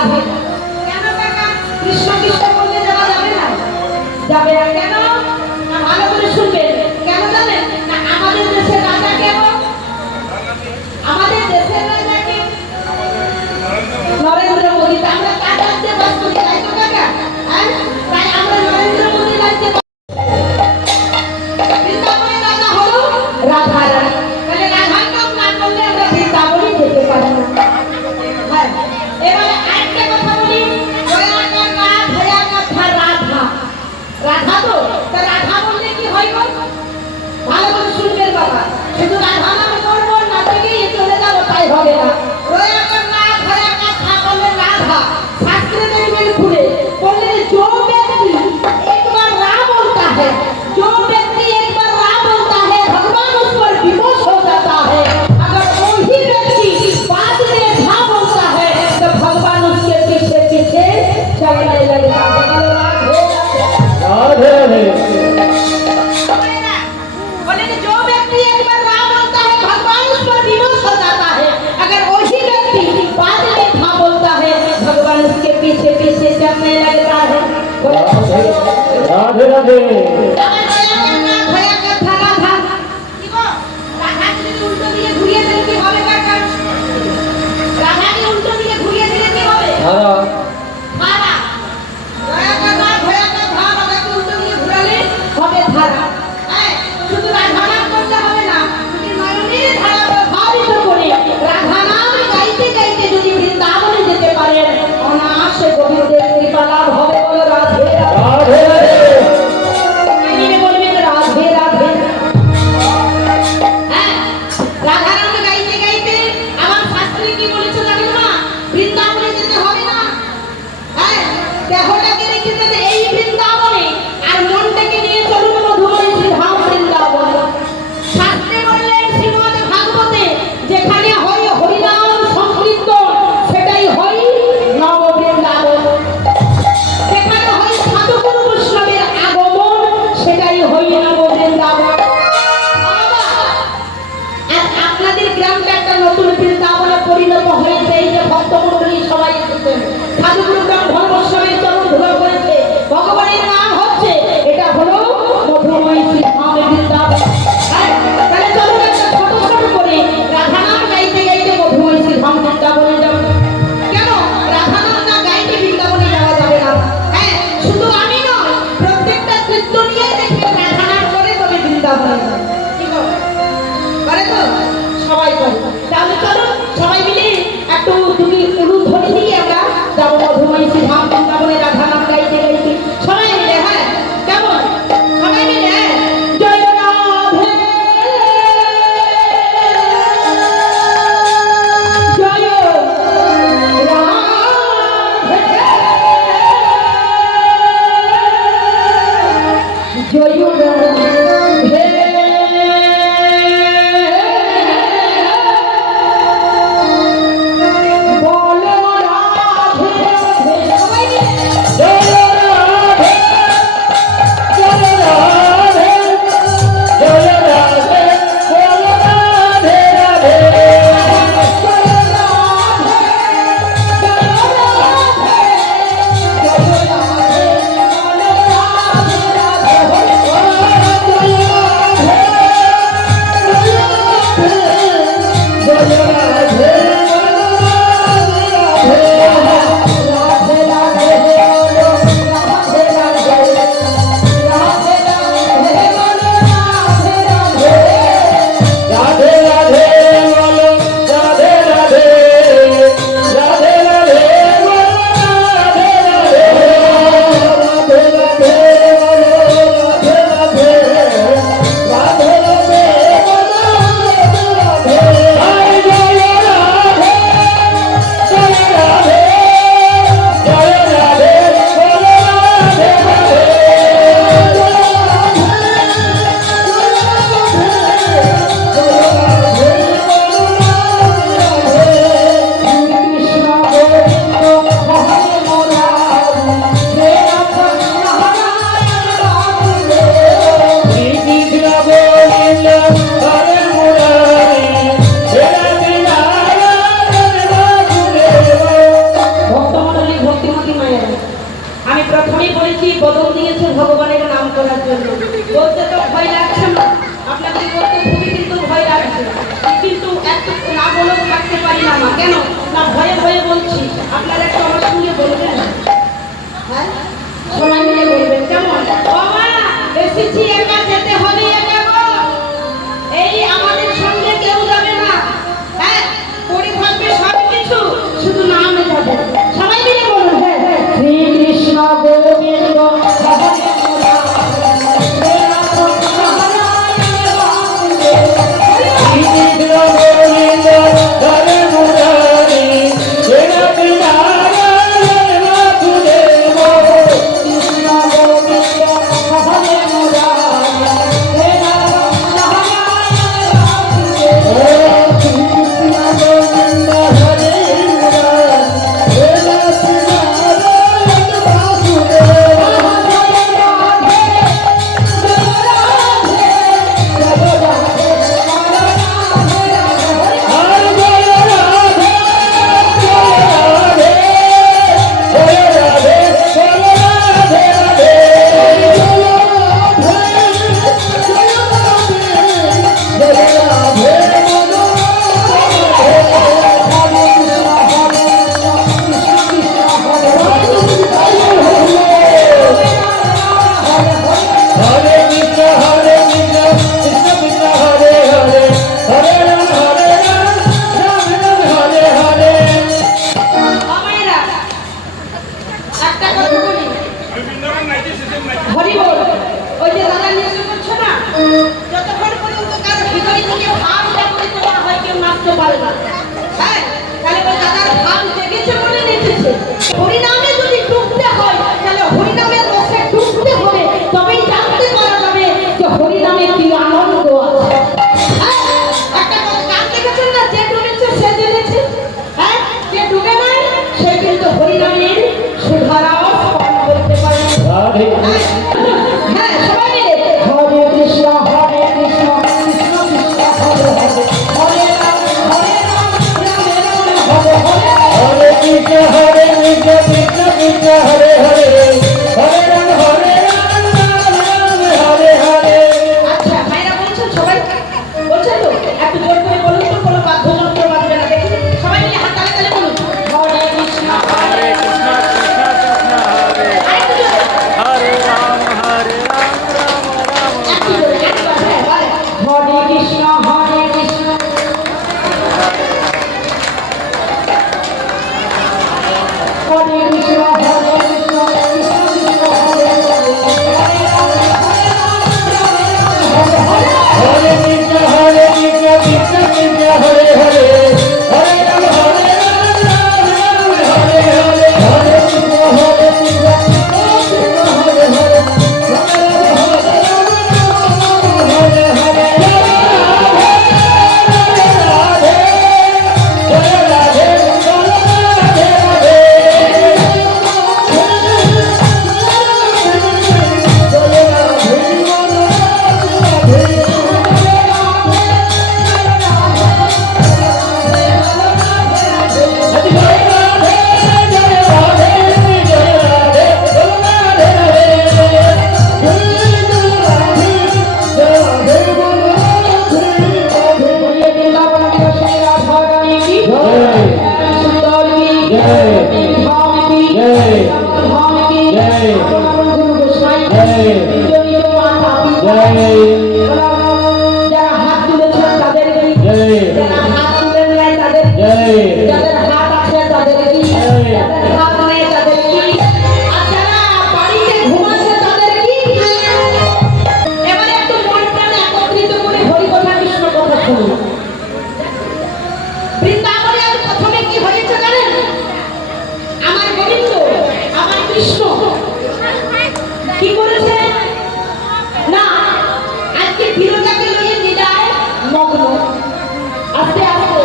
রাধে। কেন কাকা কৃষ্ণ কৃষ্ণ বলতে যাওয়া যাবে না? যাবে না কেন? না ভালো করে শুনবেন। কেন জানেন? না আমাদের দেশের রাজা কেমন? আমাদের দেশের রাজা কে? নরেন্দ্র মোদী। আমরা কার রাজ্যে বাস করি, তাই তো কাকা? হ্যাঁ, তাই আমরা নরেন্দ্র মোদী রাজ্যে বৃন্দাবনের রাজা হলো রাধা রানী। তাহলে রাধার নাম না করলে আমরা বৃন্দাবনে যেতে পারি না। হ্যাঁ, এবারে আরেকটা কথা বলি, রাধা রাধা তো তা রাধা বললে কি হয় গো? ভালো করে শুনবেন বাবা, শুধু রাধা নাম করবো না থেকে চলে যাবো তাই হবে না। शास्त्र में खुले बोले जो व्यक्ति एक बार राम बोलता है, जो व्यक्ति एक बार राम बोलता है भगवान उस पर विमोश हो जाता है। अगर वही व्यक्ति बाद में था बोलता है तो भगवान उसके पीछे पीछे चलने लगता है। राधे राधे। बोले जो व्यक्ति एक बार राम बोलता है भगवान उस पर विमोश हो जाता है। अगर वही व्यक्ति बाद में था बोलता है भगवान उसके पीछे पीछे चलने लगता है। राधे राधे। না কেন না ভয়ে ভয়ে বলছি আপনারা একটু আমার সঙ্গে বলবেন হ্যাঁ সবাই মিলে বলবেন কেমন বাবা এসেছি একা যেতে হবে একা গো এই আমাদের সঙ্গে কেউ যাবে না হ্যাঁ পড়ে থাকবে সব কিছু শুধু নামে যাবে সবাই মিলে বলুন হ্যাঁ শ্রী কৃষ্ণ গোবিন্দ হরিনামে যদি ডুবতে হয় তাহলে হরিনামের রসে ডুবতে হবে তবেই জানতে পারা যাবে যে হরিনামে কি আনন্দ আছে একটা গান দেখেছেন না যে ডুবেছে সে জেনেছে হ্যাঁ যে ডুবে নাই সে কিন্তু হরিনামের সুধারাও পান করতে পারে হ্যাঁ সবাই মিলে হরে কৃষ্ণ কৃষ্ণ কৃষ্ণ হরে হরে হরে রাম রাম হরে হরে हरे कृष्ण कृष्ण कृष्ण हरे हरे हरे राम राम हरे हरे আচ্ছা ভাইরা বলছেন সবাই বলছেন তো একটু জোর করে বলুন তো কোনো বাধ্যযন্ত্র বাজবে না দেখি সবাই মিলে হাত তালে তালে বলুন হরে কৃষ্ণ हरे कृष्ण कृष्ण कृष्ण हरे আরেকটু জোরে हरे राम राम राम একটু জোরে একবার হ্যাঁ বলে হরে কৃষ্ণ কৃষ্ণ হরে কৃষ্ণ কৃষ্ণ কৃষ্ণ হরে হরে হরে রাম हरे कृष्ण कृष्ण कृष्ण हरे हरे हरे राम राम हरे हरे हरे कृष्ण कृष्ण हरे हरे हरे हरे যারা হাত তুলেছেন তাদেরকে যারা হাত তুলে নেয় তাদের যাদের হাত আছে তাদেরকে যাদের হাত নেই তাদেরকে আর যারা বাড়িতে ঘুমাচ্ছে তাদেরকে এবারে একটু মন প্রাণ একত্রিত করে হরি কথা কৃষ্ণ কথা শুনুন বৃন্দাবনে আজ প্রথমে কি হয়েছে জানেন আমার গোবিন্দ আমার কৃষ্ণ কি করেছে না আজকে বিরোধাকে লইয়ে নিদায় মগ্ন আস্তে আস্তে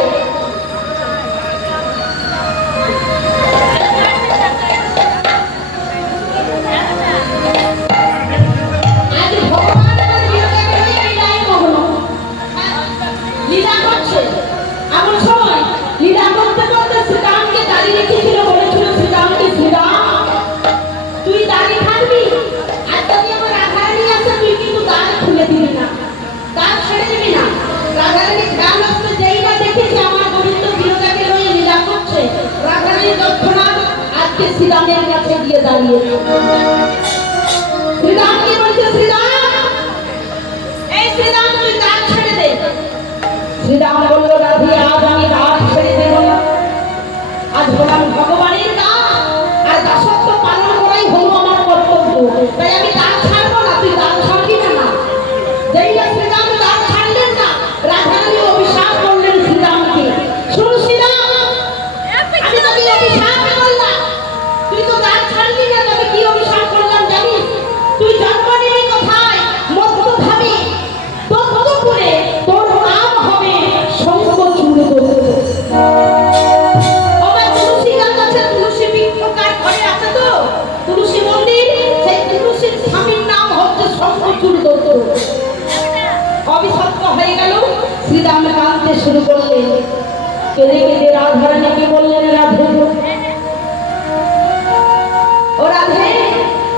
দাঁড়িয়েছে। শ্রীরাম কি বলছে, শ্রীরাম এই শ্রীরাম তুই দাঁত ছেড়ে দে। শ্রীরাম বলল, রাধে আজ আমি দাঁত ছেড়ে দেব না। আজ হলাম ভগবানের দাস, আর দাসত্ব পালন করাই হলো আমার কর্তব্য। তাই আমি দাঁত ছাড়বো না, তুই দাঁত ছাড়বি না। যেই না শ্রীরাম দাঁত ছাড়লেন না, রাধারানী অভিশাপ করলেন শ্রীরামকে। শোন শ্রীরাম, আমি তোকে অভিশাপ করলাম, তুই তো দাঁত ছাড়বি না, তবে কি অভিশাপ করলাম জানিস? তুই জন্ম নিবি কোথায়? মধ্যখানে দত্তপুরে, তোর নাম হবে শঙ্খচূড় দত্ত। আমার তুলসী গাছ আছে, তুলসী বৃক্ষ কার ঘরে আছে তো? তুলসী মন্দির, সেই তুলসীর স্বামীর নাম হচ্ছে শঙ্খচূড় দত্ত। অভিশপ্ত হয়ে গেল, শ্রীরাম কাঁদতে শুরু করলেন। কেঁদে কেঁদে রাধারানীকে বললেন, রাধে ও রাধে,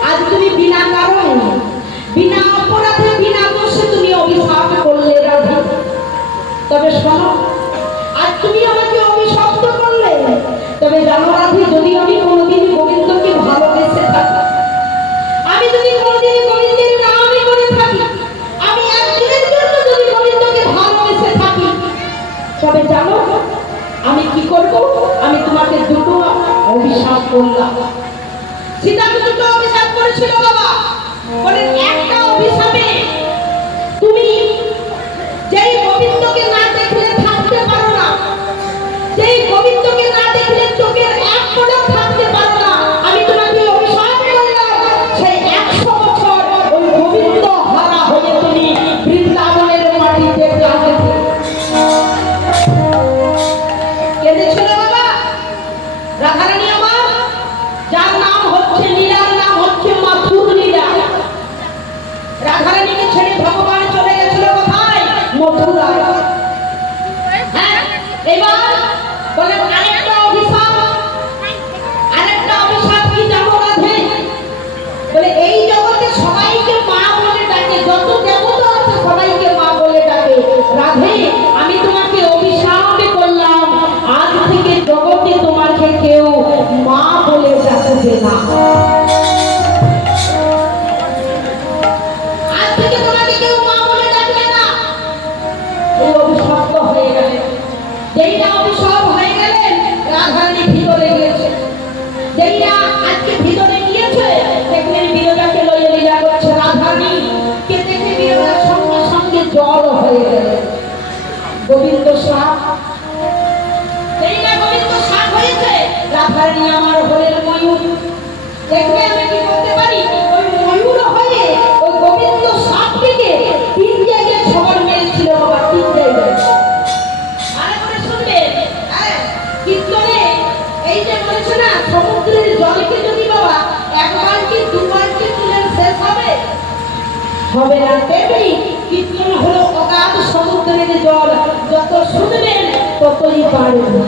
আজ তুমি বিনা কারণ, বিনা অপরাধে, বিনা দোষে তুমি অভিশাপ করলে রাধে। তবে শোনো, আজ তুমি আমাকে অভিশপ্ত করলে, তবে জানো রাধে, যদি আমি কোনোদিন গোবিন্দকে ভালোবেসে থাকি, আমি যদি কোনোদিন গোবিন্দের নামই করে থাকি, আমি একদিনের জন্য যদি গোবিন্দকে ভালোবেসে থাকি, তবে জানো আমি কি করব? আমি তোমাকে দুটো অভিশাপ করলাম। সীতাকে দুটো অভিশাপ করেছিল বাবা। বলেন, একটা অভিশাপে তুমি যেই গোবিন্দকে না দেখলে থাকতে পারো না, যেই গোবিন্দকে না দেখলে চোখের এক পলক থাকতে পারো না, আমি তোমাকে অভিশাপ করলাম সেই 100 বছর ওই গোবিন্দ হারা হয়ে তুমি বৃন্দাবনের মাটিতে কাঁদবে। কেঁদেছিল বাবা রাধারানী আমার, যার নাম হচ্ছে লীলার নাম হচ্ছে মাথুর লীলা। রাধারানীকে ছেড়ে ভগবান চলে গেছিল কোথায়? মথুরায়। হ্যাঁ, এবার বলেন আরেকটা অভিশাপ। আরেকটা অভিশাপ কি জানো রাধে? বলে এই জগতে সবাইকে মা বলে ডাকে, যত দেবতা আছে সবাইকে মা বলে ডাকে। রাধে, আমি তোমাকে অভিশাপ করলাম, আজ থেকে জগতে তোমাকে কেউ মা বলে ডাকবে না। আজ থেকে তোমাকে কেউ মা বলে ডাকবে না। এই অভিশপ্ত হয়ে গেলেন। যেই না অভিশাপ হয়ে গেলেন, রাধারানী ভিতরে গিয়েছে। যেই না আজকে ভিতরে গিয়েছে, দেখলেন বিরজাকে লইয়ে লীলা করছে। রাধারানী কে দেখে বিরজার সঙ্গে সঙ্গে জল হয়ে গেল। গোবিন্দ সাপ, যেই না গোবিন্দ সাপ হয়েছে, রাধারানী আমার হলেন ময়ূর। দেখবে আমি কি করতে পারি? ওই ময়ূর হয়ে ওই গোবিন্দ সাপটিকে 3 জায়গায় সবার মেরেছিল বাবা, 3 জায়গায়। আরে করে শুনবে, কীর্তনে এই যে বলেছে না, সমুদ্রের জলকে যদি বাবা 1 বালতি 2 বালতি তুলে শেষ হবে? হবে না। তেমনি কীর্তন হলো অগাধ সমুদ্রের জল, যত শুনবেন ততই বাড়বে।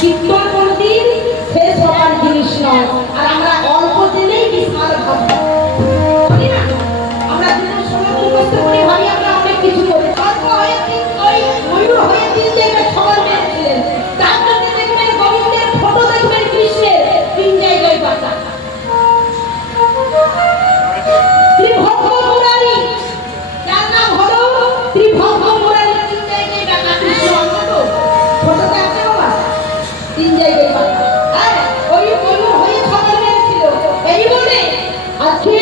কীর্তন কোনদিন শেষ হওয়ার জিনিস নয়। আর আমরা অল্প দিনেই বিশাল ভাবি, আমরা দিনের সময় মুখস্থ করে ভাবি আমরা অনেক কিছু করি। অল্প হয়ে ওই ময়ূর হয়ে 3 জায়গায় সবার মেরেছিলেন। তার জন্য দেখবেন গোবিন্দের ফটো দেখবেন কৃষ্ণের 3 জায়গায় বাঁকা। ত্রিভঙ্গ মুরারি, যার নাম হলো ত্রিভঙ্গ মুরারি, 3 জায়গায় বাঁকা কৃষ্ণ। তো ফটোতে আছে বাবা, 3 জায়গায় বাঁকা। ওই ময়ূর হয়ে সবার মেরেছিল। এই বলে আজকে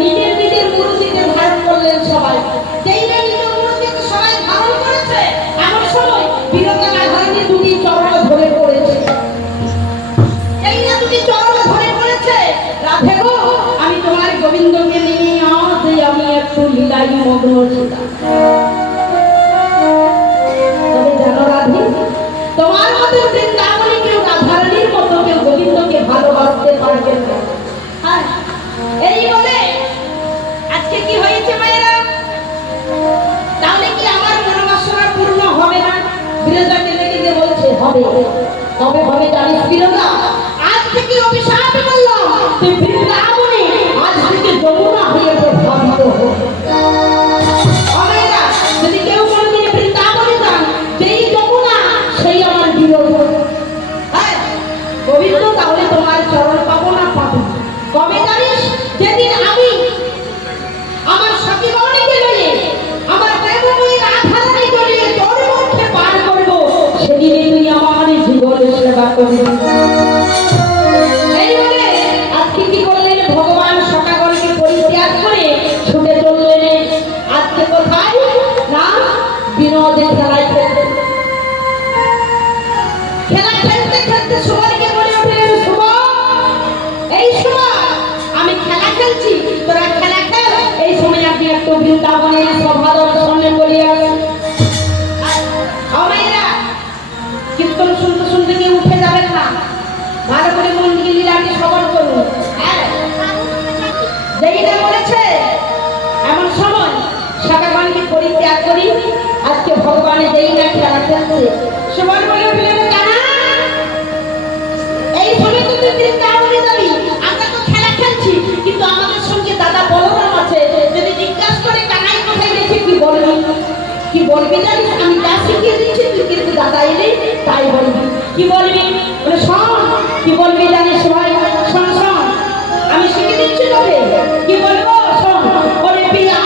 নিজের নিজের মূর্তিকে ধারণ করলেন সবাই। যেই না নিজের মূর্তিকে সবাই ধারণ করেছে, এমন সময় বিরজা রাধারানী 2টি চরণ ধরে পড়েছে। এই না 2টি চরণ ধরে পড়েছে, রাধে গো, আমি তোমার গোবিন্দকে নিয়ে আজ আমি একটু লীলাই মগ্ন ছিলাম। তবে জানো রাধে, তোমার মতো বৃন্দাবনে কেউ রাধারানীর মতো কেউ গোবিন্দকে ভালোবাসতে পারবে না। হ্যাঁ, এই বলে আজকে কি হয়েছে মায়েরা? তাহলে কি আমার মনোবাসনা পূর্ণ হবে না? বিরজা কেঁদে কেঁদে বলছে হবে। তবে হবে জানিস বিরজা, আজ থেকে অভিশাপ করলাম তুই বৃন্দাবনে আজ থেকে যমুনা হয়ে প্রভাবিত হবে। যদি কেউ কোনোদিন বৃন্দাবনে যান, যেই যমুনা সেই আমার বিরোধ। হ্যাঁ গোবিন্দ, তাহলে তোমার চরণ কবে জানিস? যেদিন আমি আমার সখী গৌরীকে লইয়ে আমার প্রেমময়ী রাধারানীকে লইয়ে তোর মধ্যে পার করব, সেদিনে তুই আমার জীবনের সেবা করবি। এই বলে আজকে কি করলেন ভগবান সখাগণকে পরিত্যাগ করে ছুটে চললেন আজকে কোথায় না বিনোদের খেলায় খেলতে। খেলা খেলতে খেলতে সুবনকে বলে উঠলেন, সুবন, এই সময় আমি খেলা খেলছি, তোরা খেলা খেল, এই সময় আপনি একটু বৃন্দাবনের সভা দর্শনে বলিয়া আমাইরা কীর্তন শুনতে শুনতে কেউ উঠে যাবেন না, ভালো করে মন দিয়ে লীলাকে শ্রবণ করুন। যেইটা বলেছে এমন সময় সখাগণকে পরিত্যাগ করি আজকে ভগবানের যেই না খেলা খেলছে, সুবন বলে উঠলেন, কানা এই সময় তো তুই বৃন্দাবনে যাবি, আমরা তো খেলা খেলছি, কিন্তু আমাদের সঙ্গে দাদা বলরাম আছে, যদি জিজ্ঞাসা করে কানাই কোথায় গেছে কি বলবি? কি বলবি জানিস? আমি যা শিখিয়ে দিচ্ছি তুই কিন্তু দাদা এলে তাই বলবি। কি বলবি? বলে শোন, কি বলবি জানিস ভাই? শোন শোন, আমি শিখিয়ে দিচ্ছি তোকে। কি বলবো শোন, বলে পিয়া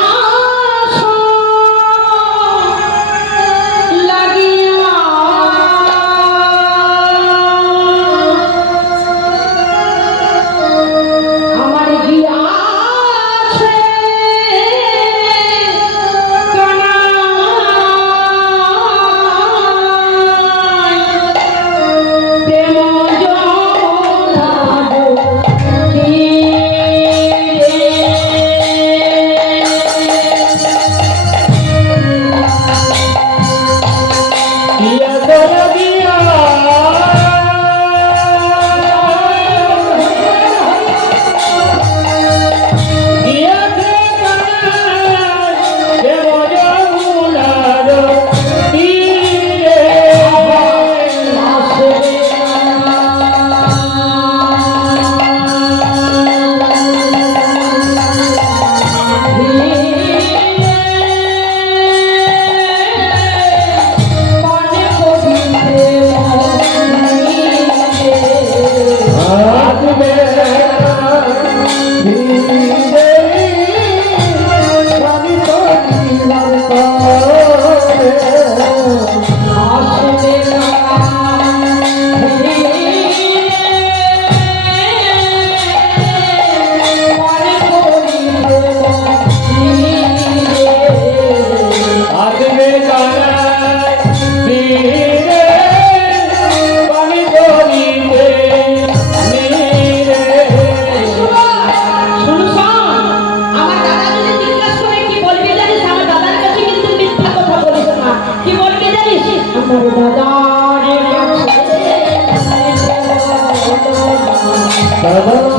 দাদা